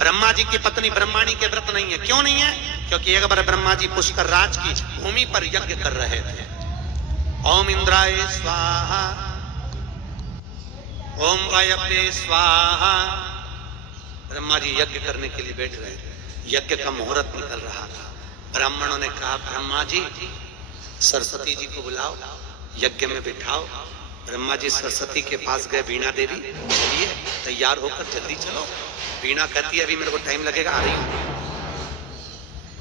ब्रह्मा जी की पत्नी ब्रह्माणी के व्रत नहीं है। क्यों नहीं है? क्योंकि एक बार ब्रह्मा जी पुष्कर राज की भूमि पर यज्ञ कर रहे थे। ओम इंद्राय स्वाहा, ओम वायवे स्वाहा। ब्रह्मा जी यज्ञ करने के लिए बैठ रहे थे। यज्ञ का मुहूर्त निकल रहा था। ब्राह्मणों ने कहा, ब्रह्मा जी सरस्वती जी को बुलाओ, यज्ञ में बिठाओ। ब्रह्मा जी सरस्वती के पास गए। वीणा देवी, चलिए तैयार होकर जल्दी चलो। वीणा कहती है, अभी मेरे को टाइम लगेगा, आ रही हूँ।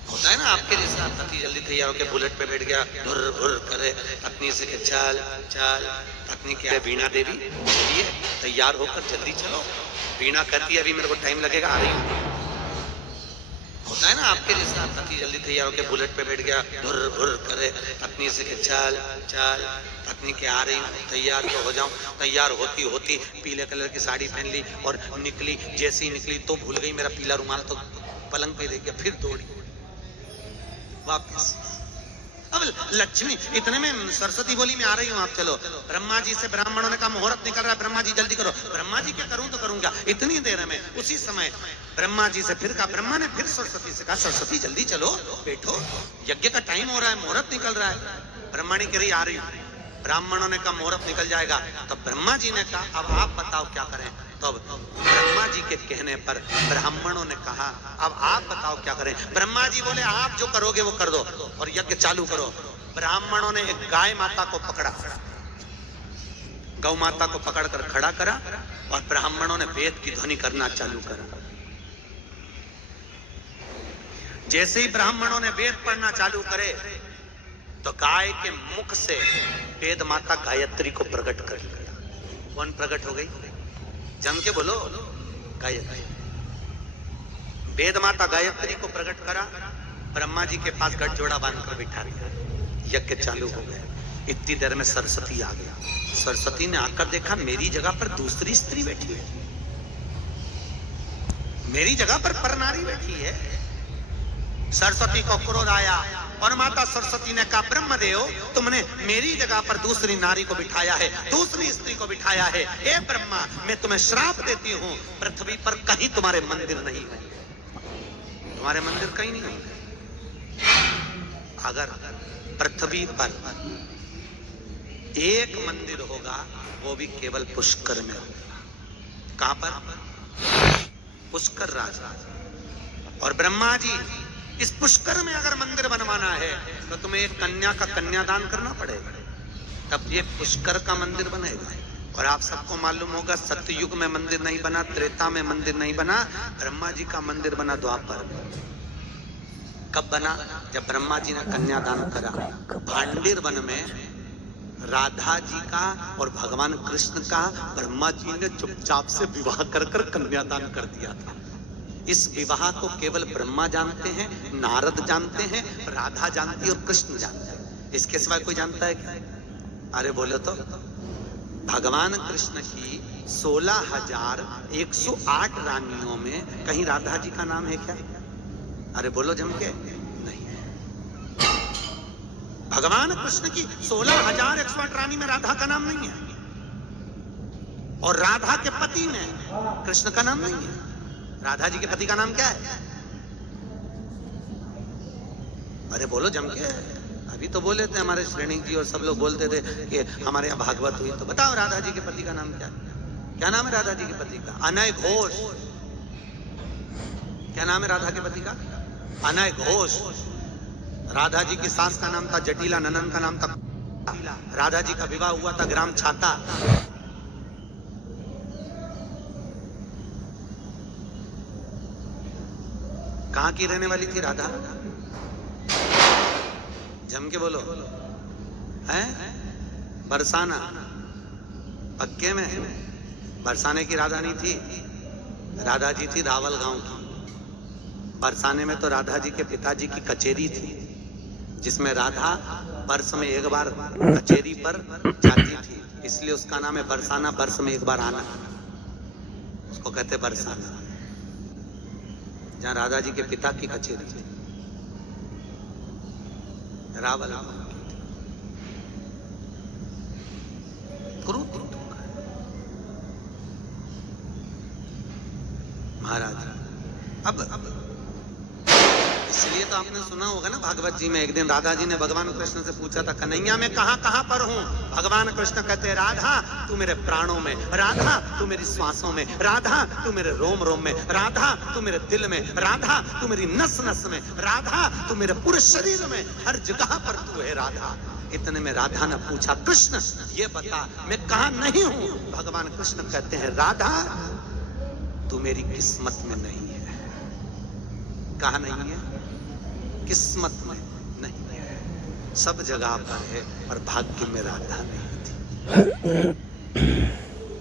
होता है ना आपके जैसा, पति जल्दी तैयार होकर बुलेट पे बैठ गया, भुर भुर करे, पत्नी से कहे, चल चल। पत्नी क्या है, वीणा देवी, चलिए तैयार होकर जल्दी चलो। वीणा कहती है, अभी मेरे को टाइम लगेगा, आ रही हूँ। होता है ना आपके जैसा, पति जल्दी तैयार होकर बुलेट पे बैठ गया, भुर भुर करे, पत्नी से कहे, चल चल। पत्नी के आ रही हूँ, तैयार तो हो जाऊं। तैयार होती होती पीले कलर की साड़ी पहन ली और निकली। जैसे ही निकली तो भूल गई मेरा पीला रुमाल, तो पलंग पे रह गया। फिर दौड़ी वापस। अब लक्ष्मी, इतने में सरस्वती बोली, मैं आ रही हूँ, आप चलो। ब्रह्मा जी से ब्राह्मणों ने कहा, मुहूर्त निकल रहा है, ब्रह्मा जी जल्दी करो। ब्रह्मा जी क्या करूं तो करूं क्या, इतनी देर में। उसी समय ब्रह्मा जी से फिर कहा, ब्रह्मा ने फिर सरस्वती से कहा, सरस्वती जल्दी चलो, बैठो, यज्ञ का टाइम हो रहा है, मुहूर्त निकल रहा है। ब्रह्मणी कह रही, आ रही हूँ। ब्राह्मणों ने कहा, मुहूर्त निकल जाएगा। तब ब्रह्मा जी ने कहा, अब आप बताओ क्या करें। तो ब्रह्मा जी के कहने पर ब्राह्मणों ने कहा, अब आप बताओ क्या करें। ब्रह्मा जी बोले, आप जो करोगे वो कर दो और यज्ञ चालू करो। ब्राह्मणों ने एक गाय माता को पकड़ा, गौ माता को पकड़कर खड़ा करा और ब्राह्मणों ने वेद की ध्वनि करना चालू करा। जैसे ही ब्राह्मणों ने वेद पढ़ना चालू करे तो गाय के मुख से वेद माता गायत्री को प्रकट कर लिया। कौन प्रकट हो गई? जम के बोलो, गायत्री। वेद माता गायत्री को प्रकट करा। ब्रह्मा जी के पास गठजोड़ा बांधकर बिठा दिया। यज्ञ चालू हो गया। इतनी देर में सरस्वती आ गया। सरस्वती ने आकर देखा, मेरी जगह पर दूसरी स्त्री बैठी है, मेरी जगह पर परनारी बैठी है। सरस्वती को क्रोध आया और माता सरस्वती ने कहा, ब्रह्मदेव, तुमने मेरी जगह पर दूसरी नारी को बिठाया है, दूसरी स्त्री को बिठाया है। हे ब्रह्मा, मैं तुम्हें श्राप देती हूँ, पृथ्वी पर कहीं तुम्हारे मंदिर नहीं है, तुम्हारे मंदिर कहीं नहीं होंगे। अगर पृथ्वी पर एक मंदिर होगा वो भी केवल पुष्कर में होगा। कहां पर? पुष्कर राजा। और ब्रह्मा जी, इस पुष्कर में अगर मंदिर बनवाना है तो तुम्हें एक कन्या का कन्यादान करना पड़ेगा, तब ये पुष्कर का मंदिर बनेगा। और आप सबको मालूम होगा, सतयुग में मंदिर नहीं बना, त्रेता में मंदिर नहीं बना, ब्रह्मा जी का मंदिर बना द्वापर में। कब बना? जब ब्रह्मा जी ने कन्यादान करा। भांडीर वन में राधा जी का और भगवान कृष्ण का ब्रह्मा जी ने चुपचाप से विवाह कर कर कन्यादान कर दिया था। इस विवाह को केवल ब्रह्मा जानते हैं, नारद जानते हैं, राधा जानती है और कृष्ण जानते हैं। इसके सिवा कोई जानता है क्या? अरे बोलो तो। भगवान कृष्ण की 16,108 रानियों में कहीं राधा जी का नाम है क्या? अरे बोलो जम के, नहीं। भगवान कृष्ण की 16,108 रानी में राधा का नाम नहीं है, और राधा के पति में कृष्ण का नाम नहीं है। राधा जी के पति का नाम क्या है? अरे बोलो जम के। अभी तो बोले थे हमारे श्रेणी जी और सब लोग बोलते थे कि हमारे यहाँ भागवत हुई, तो बताओ राधा जी के पति का नाम क्या है? क्या नाम है राधा जी के पति का? अनय घोष। क्या नाम है राधा के पति का? अनय घोष। राधा जी की सास का नाम था जटिला, ननन का नाम था। राधा जी का विवाह हुआ था ग्राम छाता। कहां की रहने वाली थी राधा? जम के बोलो। हैं? बरसाना। पक्के में? बरसाने की राधा नहीं थी, राधा जी थी रावल गांव की। बरसाने में तो राधा जी के पिताजी की कचेरी थी, जिसमें राधा वर्ष में एक बार कचेरी पर जाती थी, इसलिए उसका नाम है बरसाना। वर्ष में एक बार आना, उसको कहते बरसाना। जहां राधा जी के पिता की कचेरी थी, रावल महाराज। अब इसलिए तो आपने सुना होगा ना भागवत जी में, एक दिन राधा जी ने भगवान कृष्ण से पूछा था, कन्हैया मैं कहां कहां पर हूं? भगवान कृष्ण कहते, राधा तू मेरे प्राणों में, राधा तू मेरी श्वासों में, राधा तू मेरे रोम रोम में, राधा तू मेरे दिल में, राधा तू मेरी नस नस में, राधा तू मेरे पूरे शरीर में, हर जगह पर तू है राधा। इतने में राधा ने पूछा, कृष्ण ये बता मैं कहां नहीं हूं? भगवान कृष्ण कहते हैं, राधा तू मेरी किस्मत में नहीं है। कहां नहीं है? किस्मत में नहीं है, सब जगह पर है, और भाग्य में राधा नहीं थी।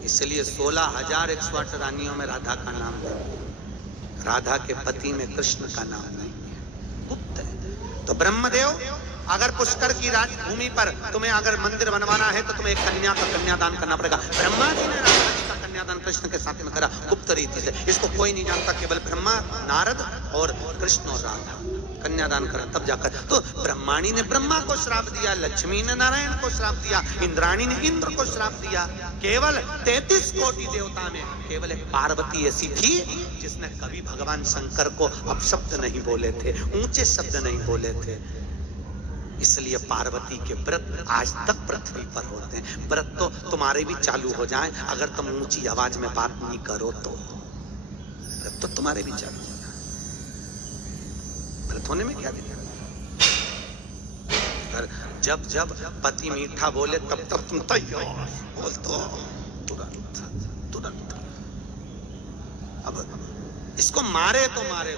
इसलिए 16,108 रानियों में राधा का नाम नहीं, राधा के पति में कृष्ण का नाम नहीं है, गुप्त है। तो ब्रह्मदेव, अगर पुष्कर की राजभूमि पर तुम्हें अगर मंदिर बनवाना है तो तुम्हें एक कन्या का कन्यादान करना पड़ेगा। ब्रह्मा जी ने राधा जी का कन्यादान कृष्ण के साथ में करा, गुप्त रीति से। इसको कोई नहीं जानता, केवल ब्रह्मा, नारद और कृष्ण और राधा कन्यादान करा, तब जाकर। तो ब्रह्माणी ने ब्रह्मा को श्राप दिया, लक्ष्मी ने नारायण को श्राप दिया, इंद्राणी ने इंद्र को श्राप दिया। केवल 33 कोटि देवता में केवल एक पार्वती ऐसी थी जिसने कभी भगवान शंकर को अपशब्द नहीं बोले थे, ऊंचे शब्द नहीं बोले थे। इसलिए पार्वती के व्रत आज तक पृथ्वी पर होते हैं। व्रत तो तुम्हारे भी चालू हो जाएं अगर तुम ऊंची आवाज में बात नहीं करो तो। व्रत तो तुम्हारे भी चालू हो जाए, व्रत होने में क्या दिक्कत? जब जब पति मीठा बोले तब तब तुम तैयार बोल तो तुरंत तुरंत। अब इसको मारे तो मारे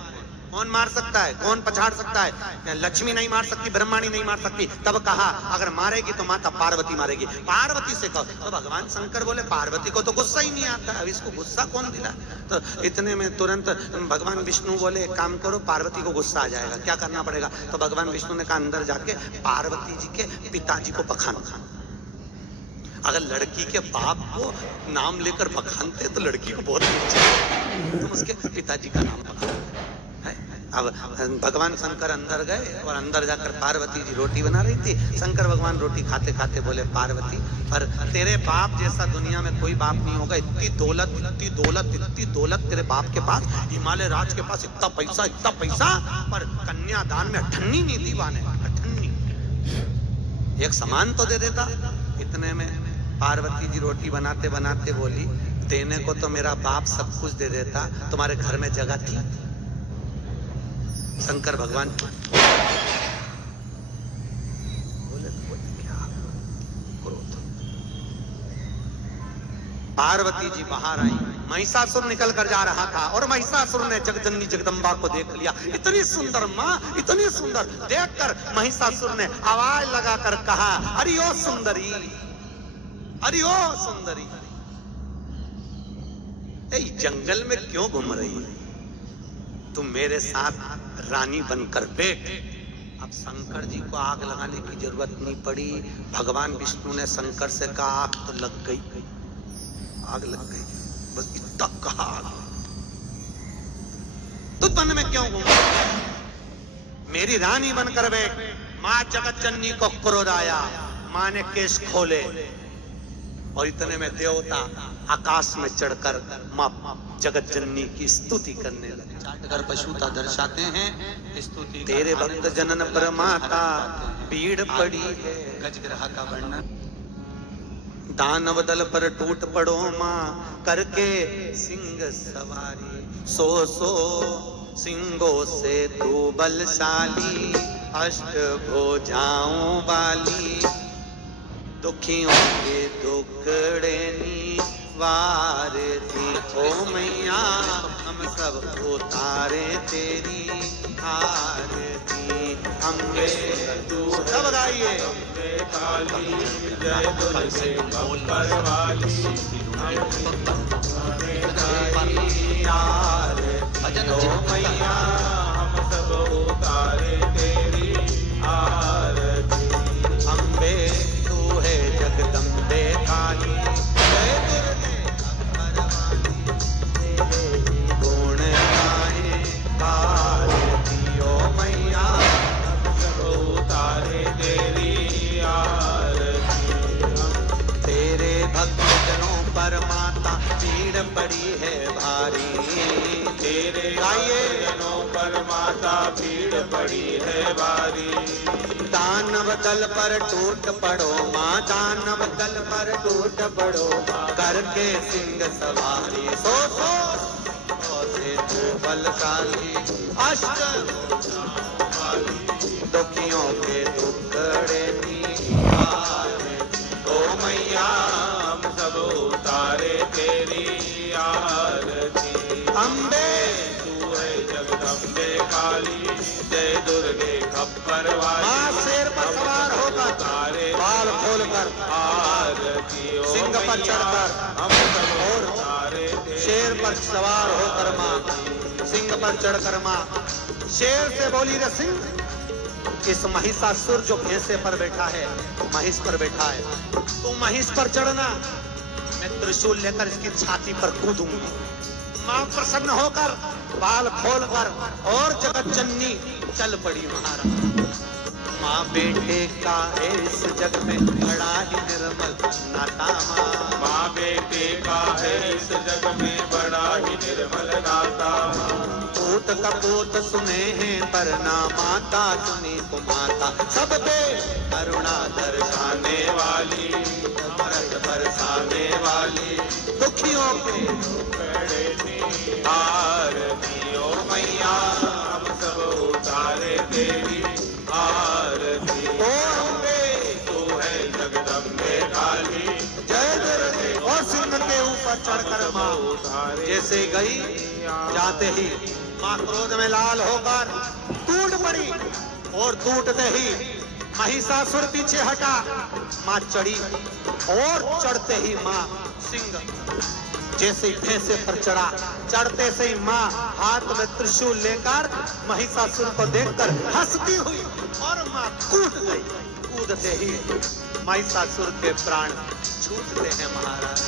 कौन मार सकता है? कौन पछाड़ सकता है? लक्ष्मी नहीं मार सकती, ब्रह्माणी नहीं मार सकती। तब कहा अगर मारेगी तो माता पार्वती मारेगी। पार्वती से कहो तो भगवान शंकर बोले पार्वती को तो गुस्सा ही नहीं आता, अब इसको गुस्सा कौन दिला? तो इतने में तुरंत भगवान विष्णु बोले एक काम करो, पार्वती को गुस्सा आ जाएगा, क्या करना पड़ेगा? तो भगवान विष्णु ने कहा अंदर जाके पार्वती जी के पिताजी को बखानो। अगर लड़की के बाप को नाम लेकर बखानते तो लड़की को बहुत अच्छा, तुम उसके पिताजी का नाम बखानो। अब भगवान शंकर अंदर गए और अंदर जाकर पार्वती जी रोटी बना रही थी। शंकर भगवान रोटी खाते खाते बोले, पार्वती पर तेरे बाप जैसा दुनिया में कोई बाप नहीं होगा। इतनी दौलत इतनी दौलत इतनी दौलत तेरे बाप के पास, हिमालय राज के पास इतना पैसा, पर कन्यादान में अठन्नी नहीं दी बाने, अठन्नी एक समान तो दे देता। इतने में पार्वती जी रोटी बनाते बनाते बोली, देने को तो मेरा बाप सब कुछ दे देता, तुम्हारे घर में जगह थी? शंकर भगवान बोले क्या क्रोध। पार्वती जी बाहर आई, महिषासुर निकल कर जा रहा था और महिषासुर ने जगजननी जगदम्बा को देख लिया। इतनी सुंदर माँ, इतनी सुंदर, देखकर महिषासुर ने आवाज लगाकर कहा, अरे ओ सुंदरी, अरे ओ सुंदरी, जंगल में क्यों घूम रही है? तुम मेरे साथ रानी बनकर बैठ। अब शंकर जी को आग लगाने की जरूरत नहीं पड़ी। भगवान विष्णु ने शंकर से कहा आग तो लग गई, आग लग गई, बस इतना कहा। तो तन में क्यों घूम? मेरी रानी बनकर बैठ। मां जगत जननी को क्रोध आया, मां ने केश खोले और इतने में देवता आकाश में चढ़कर मां जगत जननी की स्तुति करने लगे। चाटकर पशुता दर्शाते हैं स्तुति। तेरे भक्त जनन पर माता भीड़ पड़ी है, गजग्रह का वर्णन। दानव दल पर टूट पड़ो मां करके सिंह सवारी, सो सिंहों से तू बलशाली, अष्ट भुजाओं वाली, दुखियों के दुखड़े वार थी। ओ मैया हम सब उतारे तेरी आरती, अम्बे तू सब गाइए। जय दुर्गे बंपर वाली, भजन ओ मैया हम सब उतारे तेरी आरती, अम्बे तू है जगदम्बे काली, जय दुर्गे गुण गाए आरती। ओ मैया सब उतारे तेरी आरती, तेरे भक्त जनों पर माता भीड़ पड़ी है भारी। देवता भीड़ पड़ी है भारी। दानव दल पर टूट पड़ो माँ, दानव दल पर टूट पड़ो माँ, करके सिंह सवारी। सो से तू बलशाली, अष्ट दुखियों के टुकड़े निहारे। ओ मैया हम सब उतारे तेरी आरती। अम्बे तू है जगदम्बे काली, जय दुर्गे खप्पर वाली। माँ शेर पर सवार होकर, तारे बाल खोलकर, आरती। ओ सिंह पर मैया चढ़कर, हम सब और उतारे तेरी शेर पर सवार होकर माँ, सिंह पर चढ़कर माँ शेर से बोली रे सिंह, इस महिषासुर जो भैंसे पर बैठा है, महिष पर बैठा है, तू महिष पर चढ़ना, मैं त्रिशूल लेकर इसकी छाती पर कूदूंगी। मां प्रसन्न होकर बाल खोलकर और जगत जननी चल पड़ी महाराज। माँ बेटे का है इस जग में बड़ा ही निर्मल नाता। माँ बेटे का है इस जग में बड़ा ही निर्मल नाता। पूत कपूत सुने हैं पर ना माता सुनी तो माता, सब पे करुणा दर्शाने वाली, अमृत बरसाने वाली, दुखियों के टुकड़े आरती। ओ मैया हम सब उतारे तेरी आरती। ओ अम्बे तू है जगदम्बे काली, जय दुर्गे। और सिंह के ऊपर चढ़कर माँ जैसे गई, जाते ही माँ क्रोध में लाल होकर टूट पड़ी, और टूटते ही महिषासुर पीछे हटा, माँ चढ़ी, और चढ़ते ही माँ सिंह जैसे ही भैंसे पर चढ़ा, चढ़ते से ही माँ हाथ में त्रिशूल लेकर महिषासुर को देखकर हंसती हुई और माँ कूद गई। कूदते ही महिषासुर के प्राण छूटते हैं महाराज,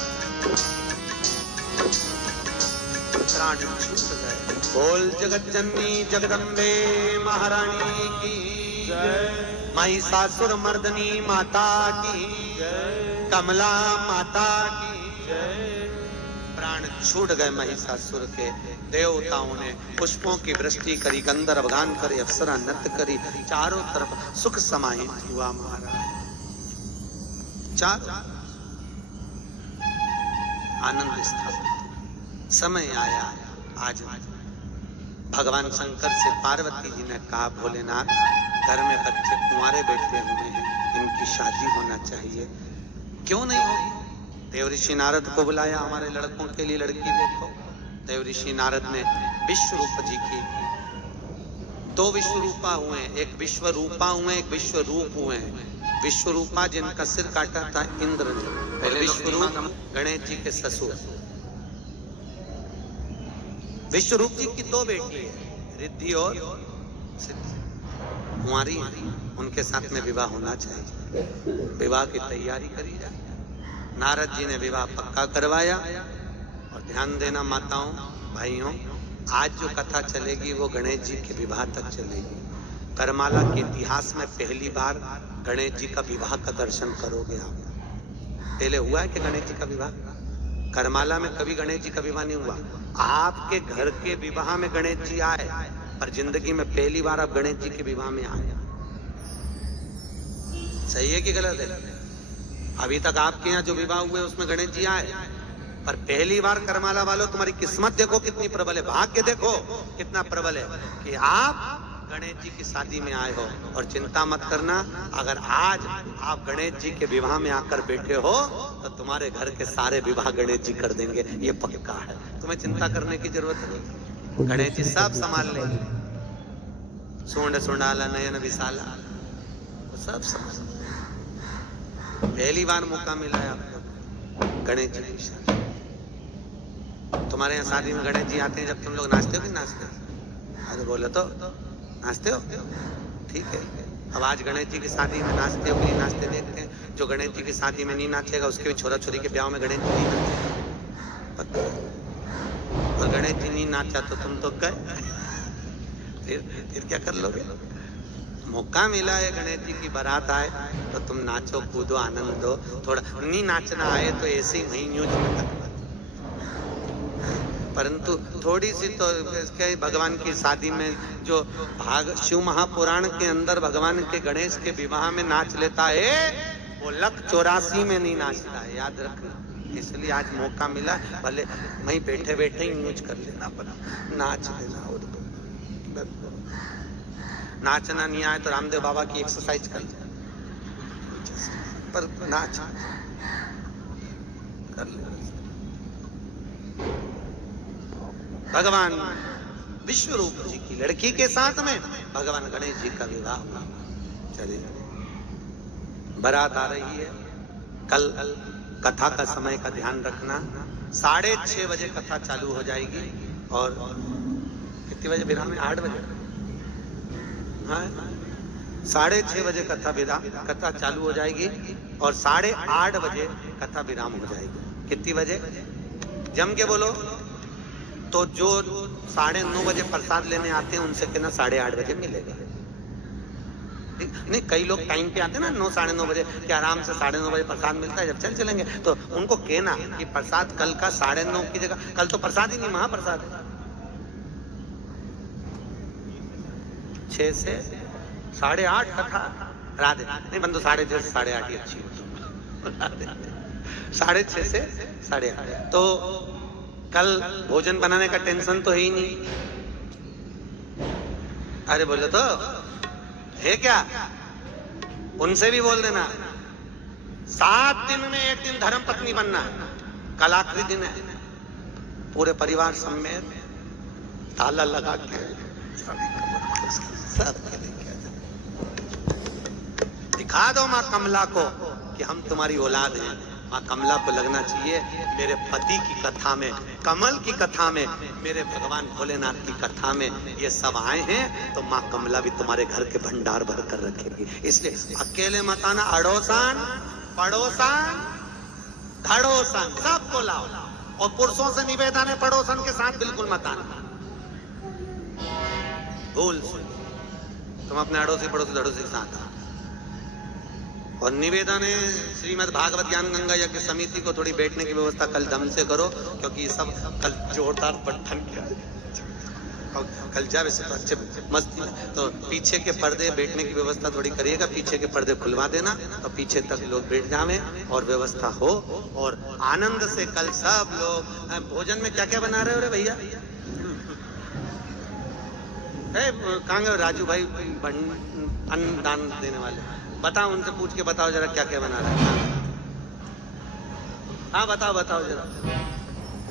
प्राण छूट गए। बोल जगत जननी जगदम्बे महारानी की जय। महिषासुर मर्दनी माता की जय। कमला माता की जय। प्राण छूट गए महिषासुर के। देवताओं ने पुष्पों की वृष्टि करी, गंधर्व गान करे, अप्सरा नृत्य करी, चारों तरफ सुख समाहित हुआ महाराज। चार आनंद स्थापित। समय आया, आज भगवान शंकर से पार्वती जी ने कहा, भोलेनाथ घर में बच्चे कुंवारे बैठे हुए हैं, इनकी शादी होना चाहिए, क्यों नहीं होगी? देव ऋषि नारद को बुलाया, हमारे लड़कों के लिए लड़की देखो। देव ऋषि नारद ने विश्वरूप जी की, दो विश्वरूपा हुए, एक विश्व रूपा हुए, एक विश्व रूप हुए। विश्वरूपा जिनका सिर काटा था इंद्र ने, और विश्वरूप गणेश जी के ससुर। विश्वरूप जी की दो बेटी है, रिद्धि और सिद्धि, कुंवारी, उनके साथ में विवाह होना चाहिए। विवाह की तैयारी करी जाए। नारद जी ने विवाह पक्का करवाया। और ध्यान देना माताओं भाइयों, आज जो कथा चलेगी वो गणेश जी के विवाह तक चलेगी। करमाला के इतिहास में पहली बार गणेश जी का विवाह का दर्शन करोगे आप। पहले हुआ है कि गणेश जी का विवाह? करमाला में कभी गणेश जी का विवाह नहीं हुआ। आपके घर के विवाह में गणेश जी आए, पर जिंदगी में पहली बार आप गणेश जी के विवाह में आए। सही है कि गलत है? अभी तक आपके यहाँ जो विवाह हुए उसमें गणेश जी आए, पर पहली बार करमाला वालों तुम्हारी किस्मत देखो कितनी प्रबल है, भाग्य देखो कितना प्रबल है कि आप गणेश जी की शादी में आए हो। और चिंता मत करना, अगर आज आप गणेश जी के विवाह में आकर बैठे हो तो तुम्हारे घर के सारे विवाह गणेश जी कर देंगे, ये पक्का है। तुम्हें चिंता करने की जरूरत नहीं, गणेश जी सब संभाल लेंगे। सूंड सुंडाला नयन विशाला, सब समझ। पहली बार मौका मिला है आपको गणेश जी की शादी। तुम्हारे यहाँ शादी में गणेश जी आते हैं जब तुम लोग नाचते हो कि नाचते हो? अरे बोलो तो, नाचते हो? ठीक है। अब आज गणेश जी की शादी में नाचते हो कि नहीं नाचते देखते हैं। जो गणेश जी की शादी में नहीं नाचेगा उसके भी छोरा छोरी के ब्याह में गणेश जी नहीं नाचेगा। और गणेश जी नहीं नाचा तो तुम तो गए, फिर क्या कर लोगे? मौका मिला है, गणेश जी की बारात आए तो तुम नाचो कूदो आनंद दो। थोड़ा नहीं नाचना आए तो ऐसे ही वहीं न्यूज में परंतु थोड़ी सी तो इसके भगवान की शादी में जो शिव महापुराण के अंदर भगवान के गणेश के विवाह में नाच लेता है, वो 184 में नहीं नाचता है, याद रखना। इसलिए आज मौका मिला, भले वहीं बैठे बैठे ही यूज कर लेना, पर नाच लेना। और नाचना नहीं आए तो रामदेव बाबा की एक्सरसाइज कर ले, पर नाच कर ले। भगवान विश्वरूप जी की लड़की के साथ में भगवान गणेश जी का विवाह हुआ। चलिए, बारात आ रही है। कल कथा का समय का ध्यान रखना, 6:30 बजे कथा चालू हो जाएगी। और कितने बजे विराम है? 8 बजे। हाँ, 6:30 बजे कथा चालू हो जाएगी और 8:30 बजे कथा विराम हो जाएगी। कितनी बजे? जम के बोलो। तो जो 9:30 बजे प्रसाद लेने आते हैं उनसे कहना 8:30 बजे मिलेगा। नहीं, कई लोग टाइम पे आते हैं ना, 9 साढ़े 9 बजे, कि आराम से 9:30 बजे प्रसाद मिलता है, जब चलेंगे तो उनको कहना कि प्रसाद कल का 9:30 की जगह, कल तो प्रसाद ही नहीं, महाप्रसाद है। 6 से 8:30 कथा। राधे नहीं, बंदो 6:30 से 8:30 ही अच्छी हो। 6:30 से 8:30। तो कल भोजन बनाने का टेंशन तो है ही नहीं। अरे बोले तो है क्या? उनसे भी बोल देना 7 दिन में 1 दिन धर्म पत्नी बनना है। कल आखिरी दिन है, पूरे परिवार समेत ताला लगा के सब दिखा दो माँ कमला को कि हम तुम्हारी औलाद हैं। माँ कमला को लगना चाहिए मेरे पति की कथा में, कमल की कथा में, मेरे भगवान भोलेनाथ की कथा में ये सब आए हैं, तो माँ कमला भी तुम्हारे घर के भंडार भर कर रखेगी। इसलिए अकेले मत आना, अड़ोसान पड़ोसान धड़ोसन सबको लाओ। और पुरुषों से निवेदन है पड़ोसन के साथ बिल्कुल मत आना, भूल से। तुम अपने अड़ोसी पड़ोसी धड़ोसी के साथ आओ। और निवेदन है श्रीमद् भागवत ज्ञान गंगा यज्ञ समिति को थोड़ी बैठने की व्यवस्था कल दम से करो, क्योंकि सब कल जोरदार पट्ठन किया और कल जा वैसे तो अच्छे मस्ती में। तो पीछे के पर्दे बैठने की व्यवस्था थोड़ी करिएगा, पीछे के पर्दे खुलवा देना तो पीछे तक लोग बैठ जावे और व्यवस्था हो। और आनंद से कल सब लोग भोजन में क्या क्या बना रहे हो रे भैया? कहाँ गए राजू भाई अन्न दान देने वाले? बताओ, उनसे पूछ के बताओ जरा क्या क्या बना रहे हैं। हाँ बताओ बताओ जरा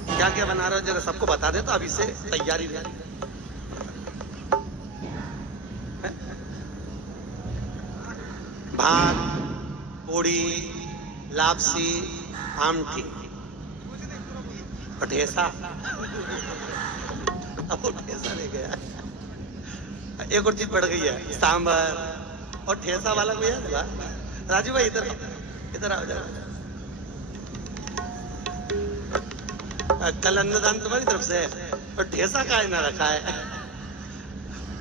क्या क्या बना रहे हो, जरा सबको बता दे तो अभी से तैयारी रहे। भात, पूड़ी, लापसी, आमटी, ठेसा। अब वो ठेसा ले गया। एक और चीज बढ़ गई है, सांभर और ठेसा वाला कोई है? राजू भाई इधर इधर आओ जरा। कल अन्नदान तुम्हारी तरफ से है और ठेसा का ना रखा है।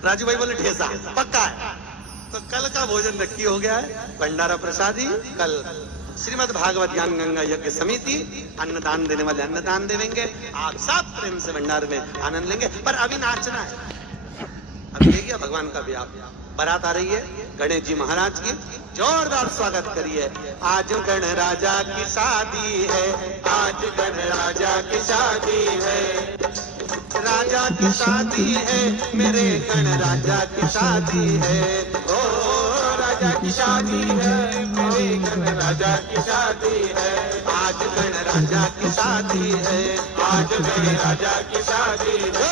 राजू भाई बोले ठेसा पक्का है, तो कल का भोजन नक्की हो गया है। भंडारा प्रसादी कल श्रीमद् भागवत ज्ञान गंगा यज्ञ समिति अन्नदान देने वाले अन्नदान देवेंगे। आप सब प्रेम से भंडार में आनंद लेंगे। पर अभी नाचना है, अभी देखिए भगवान का भी आप बारात आ रही है गणेश जी महाराज की, जोरदार स्वागत करिए। आज गण राजा की शादी है, आज गण राजा की शादी है, राजा की शादी है, मेरे गण राजा की शादी है। ओ राजा की शादी है, मेरे गण राजा की शादी है। आज गण राजा की शादी है, आज गण राजा की शादी है।